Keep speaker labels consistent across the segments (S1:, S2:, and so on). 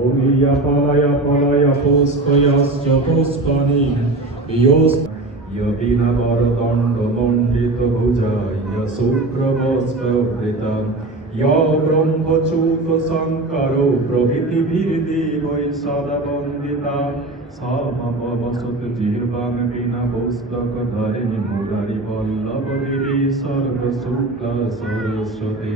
S1: Omija palaja palaja পুষ্পয়াশ্চ পুষ্পানি বিয়োস ইয়দিন বরদণ্ড মণ্ডিত ভুজা ইয়শুক্রবস্পৃতা ইয় ব্রহ্মচ্যুত শঙ্কর প্রভৃতিভির্দেবৈ সদা বন্দিতা সা মম বসত জিহ্বাং বিনা পুস্তক ধরিণী মুরারি বল্লভ দেবী সর্বসূক্ত সরস্বতী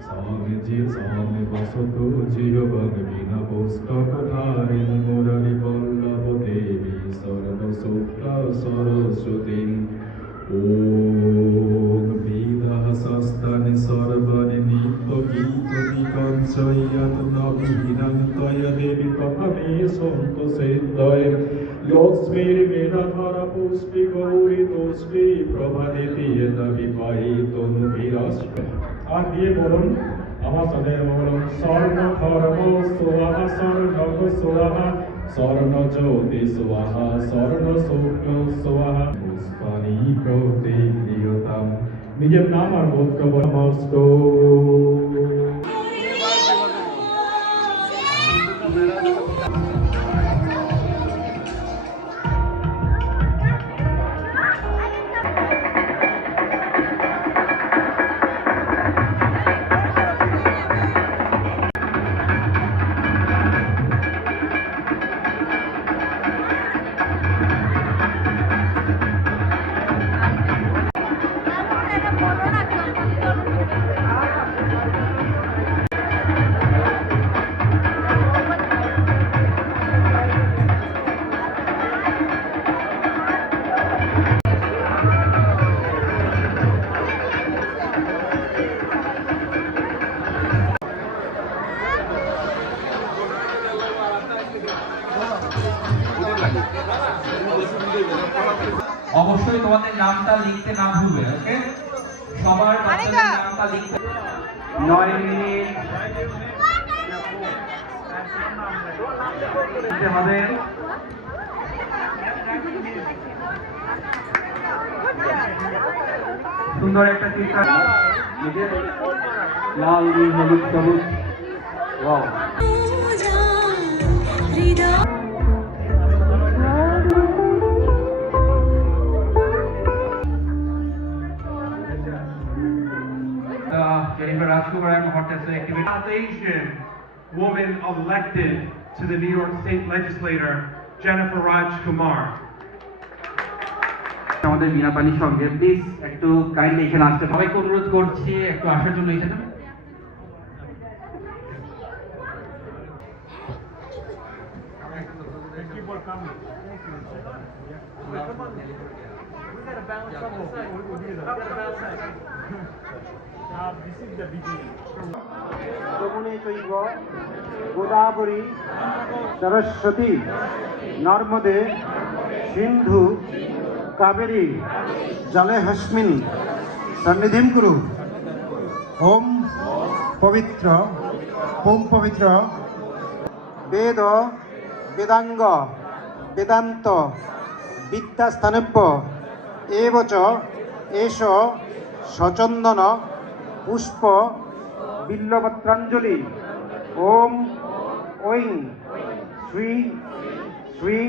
S1: স্বামী জি স্বামী বসত জিহবাগ বিনা পুস্তক ধারিণী মুরারি বল্লভ দেবী সর্বসুপ্তা সরস্বতী ওম বিদাহ সস্তানি সর্বাণি নিত্য গীত বিকঞ্চয়ত নবীনন্তয় দেবী প্রথমে সন্ত সিদ্ধয় লক্ষ্মীর মেধাধর পুষ্পি গৌরী তুষ্টি প্রভাদিতি দিয়ে বলুন, আমার সাথে বলুন, স্বর্ণ ধর্ম সুবাহা, স্বর্ণ সুবাহা, স্বর্ণ জ্যোতি সুবাহা, স্বর্ণ শুক্ল সুবাহা। পুষ্পানি প্রতিক্রিয়তাম নিজের নাম আর গোত্র নমস্ত
S2: অবশ্যই সবার নামটা লিখতে নয় মিনিট। হবে। সুন্দর একটা চিত্র। লাল নীল হলুদ সবুজ।
S3: South Asian woman elected to the New York State Legislature, Jennifer Raj Kumar.
S2: আমাদের বিনা পানির সঙ্গে প্লিজ একটু কাইন্ডলি এখানে আসতে সবাইকে অনুরোধ করছি একটু আসার জন্য এখানে
S4: যমুনে চৈব, গোদাবরী, সরস্বতী, নর্মদে, সিন্ধু, কাবেরী জলে হস্মিন সন্নিধিম কুরু। ওম পবিত্র ওম পবিত্র। বেদ, বেদাঙ্গ, বেদান্ত, বিদ্যাস্থানব্য। এবচ এষ সচন্দন পুষ্প বিল্লপত্রাঞ্জলি ওম ঐং শ্রী শ্রী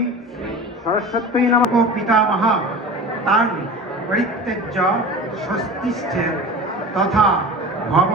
S4: সরস্বতী নাম। পিতামহ তাং পরিত্যজ্য স্বস্তিষ্ঠে তথা ভব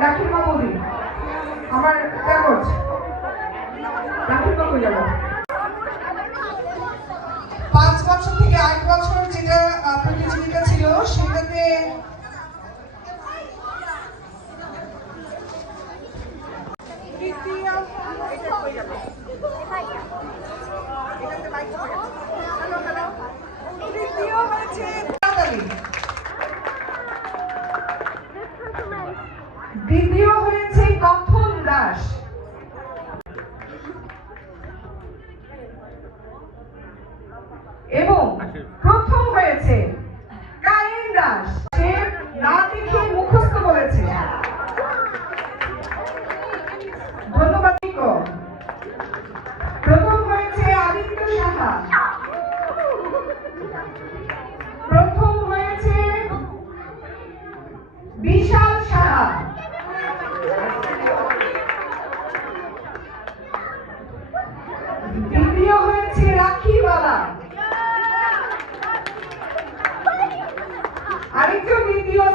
S5: রাখিমা বৌদি আমার কাগজ। রাখিমা বাবু যাব। পাঁচ বছর থেকে আট বছর যেটা প্রতিযোগিতা ছিল, সেটাতে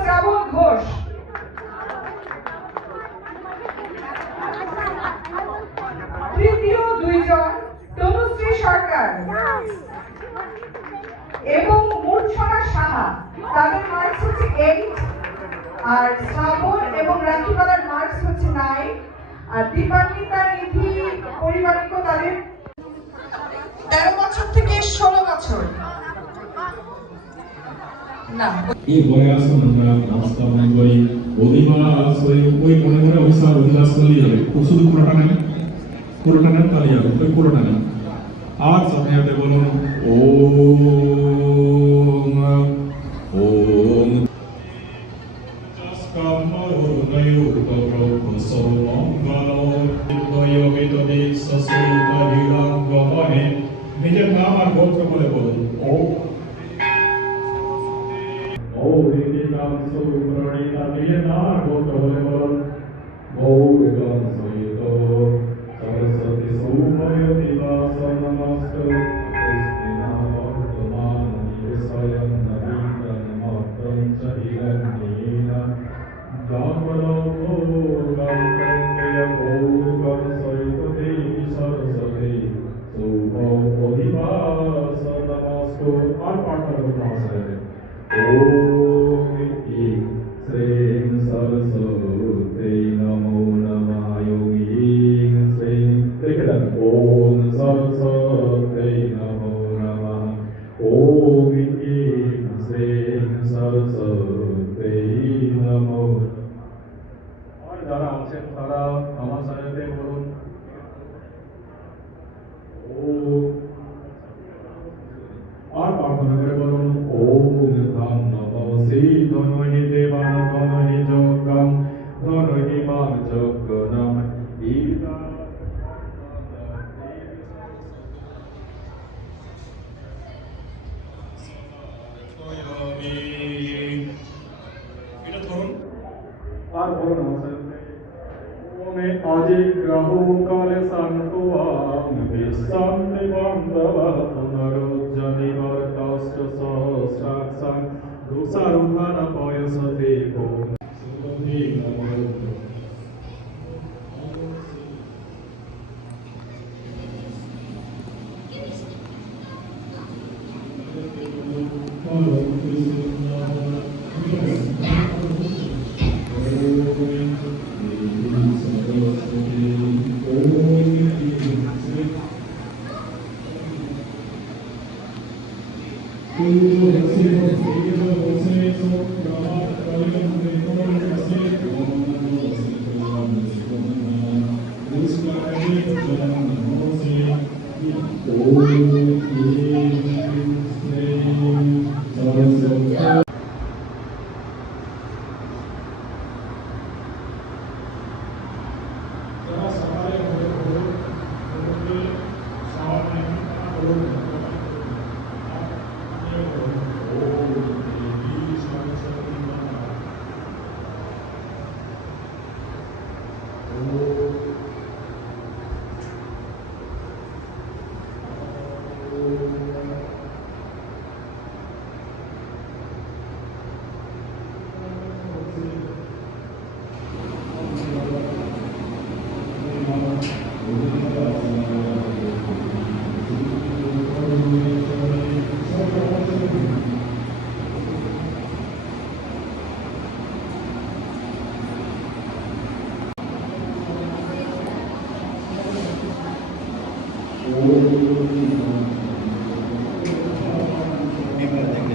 S5: শ্রাবণ ঘোষ? তৃতীয় দুইজন তনুশ্রী সরকার এবং মূর্ছনা সাহা। তাদের মার্কস হচ্ছে এইট আর শ্রাবণ এবং রাখিবালার মার্কস হচ্ছে নাইন আর দীপান্বিতা নিধি পরিবারিক তাদের তেরো বছর থেকে ষোলো বছর। না।
S1: এরপরে আসুন আমরা নাস্তা মনে করি অধিবাস ওই ওই মনে করে অভিসার অধিবাস করলেই খুব শুধু পুরোটা নেন পুরোটা নেন তাহলেই হবে ওই পুরোটা নেন আর সাথে সাথে বলুন ওম। নিজের নাম আর গোত্র বলে বলুন। ও ও ঋতিকাম সুপ্রণীতা নিজের নাম আর গোত্র বলে বলুন ও বন্ধব পুনরুজ্জনি বর্তস্ত সহস্রাক্ষং দুসারুধান পয়সতে ওম Om